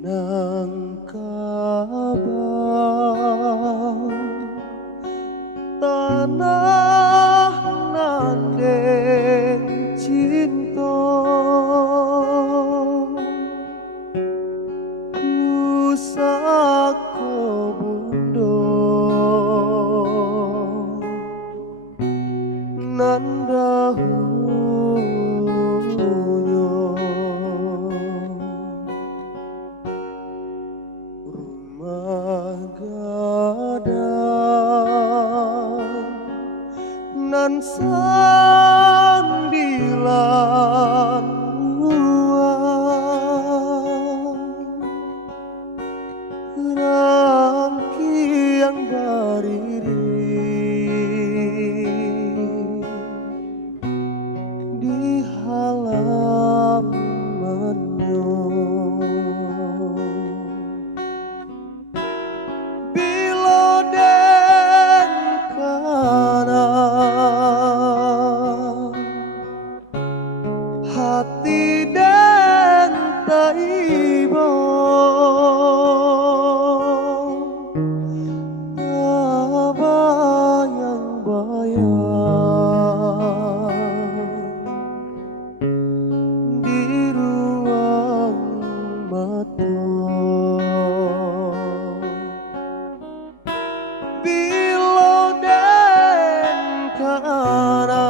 Minangkabau tanah nandeng cinta pusaka bundo nandahunyo rumah gadang nan sambilan uang rangkiang bariri di halamannya bila den kana hati den taibo bayang-bayang di ruang mata bila den kana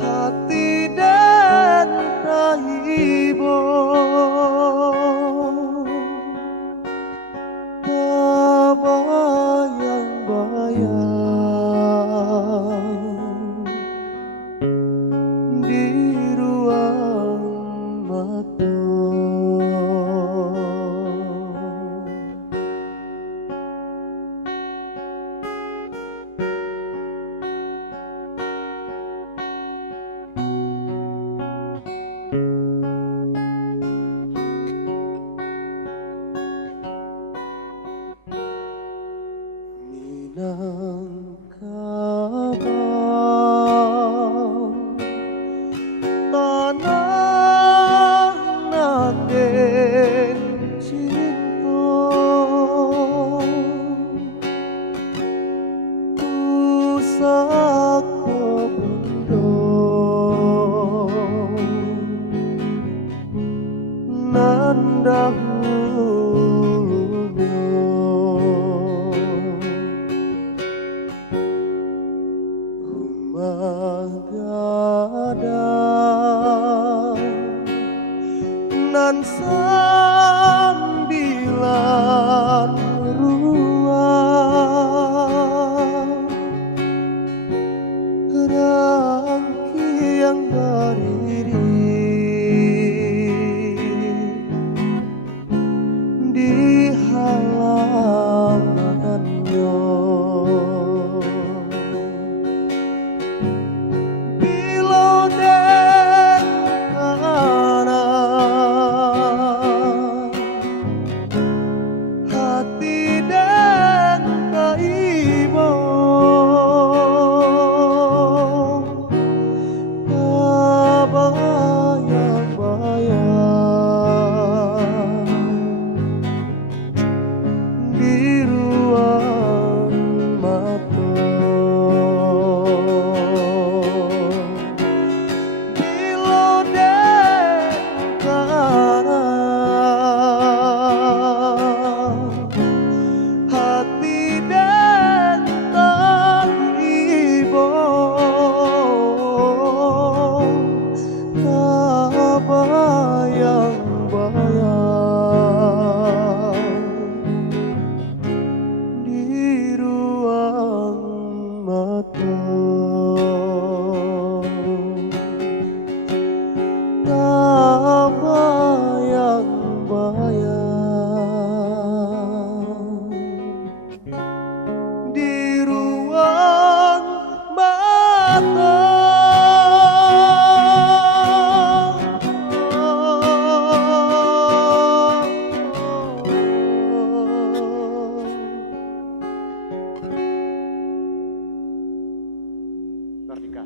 hati den taibo bayang-bayang di ruang mata. Minangkabau tanah nandeng cinta pusaka bundo nandahulunyo rumah gadang nan sambilan ruang rangkiang bariri di halamannya bila den kana hati den taibo bayang-bayang di ruang mata bila den kana hati den taibo bayang-bayang di ruang mata bayang-bayang di ruang mata. Kartika.